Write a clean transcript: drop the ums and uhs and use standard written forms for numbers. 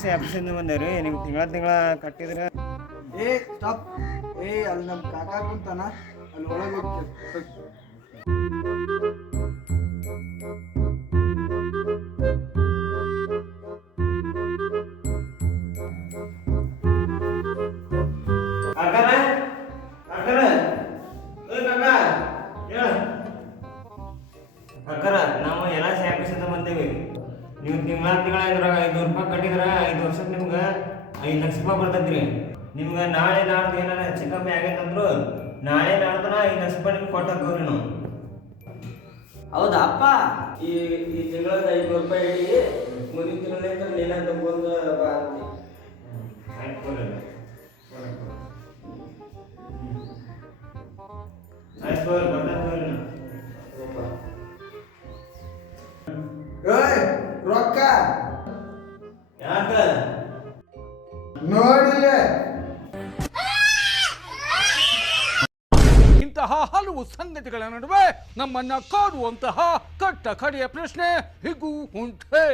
C ಆಫೀಸಿಂದ ಬಂದೇವ್ರಿ. ನಿಮ್ಗೆ ತಿಂಗಳ ಕಟ್ಟಿದ್ರೆ ಏ ಸ್ಟಾಪ್. ಅಲ್ಲಿ ನಮ್ಮ ಕಾಕಾ ಕುಂತಾನ, ಅಲ್ಲಿ ಒಳಗೆ ಹೋಗ್ತೀವಿ. ಅಕ್ಕರ ನಾವು ಎಲ್ಲ ಸಿ ಆಫೀಸಿಂದ ಬಂದೇವಿ. ನೀವು ತಿಂಗಳ ಇದ್ರಾಗ 500 ರೂಪಾಯಿ ಕಟ್ಟಿದ್ರೆ 5 ವರ್ಷಕ್ಕೆ ನಿಮ್ಗೆ 5 ಲಕ್ಷ ರೂಪಾಯಿ ಬರ್ತೈತ್ರಿ. ನಿಮ್ಗೆ ನಾಳೆ ನಾಡ್ದು ಏನಾರ ಹೆಚ್ಚು ಕಮ್ಮಿ ಆಗೈತಂದ್ರು ನಾಳೆ ನಾಡ್ದನ 5 ಲಕ್ಷ ರೂಪಾಯಿ ನಿಮ್ಗೆ ಕೊಟ್ಟೋಗ್ರಿ ನಾವು. ಹೌದಾ ಅಪ್ಪ? ಈ ತಿಂಗಳ 500 ರೂಪಾಯಿ ಇಡಿ, ಮುಂದಿನ ತಿಂಗಳ ನೀನ ತಗೊಂಡು ಬಾ ಅಂತಿ. ರೊಕ್ಕ ಯಾಕ ನೋಡಿಲ್ಲ. ಇಂತಹ ಹಲವು ಸಂಗತಿಗಳ ನಡುವೆ ನಮ್ಮನ್ನ ಕಾಡುವಂತಹ ಕಟ್ಟ ಕಡೆಯ ಪ್ರಶ್ನೆ ಹೀಗೂ ಉಂಟೆ.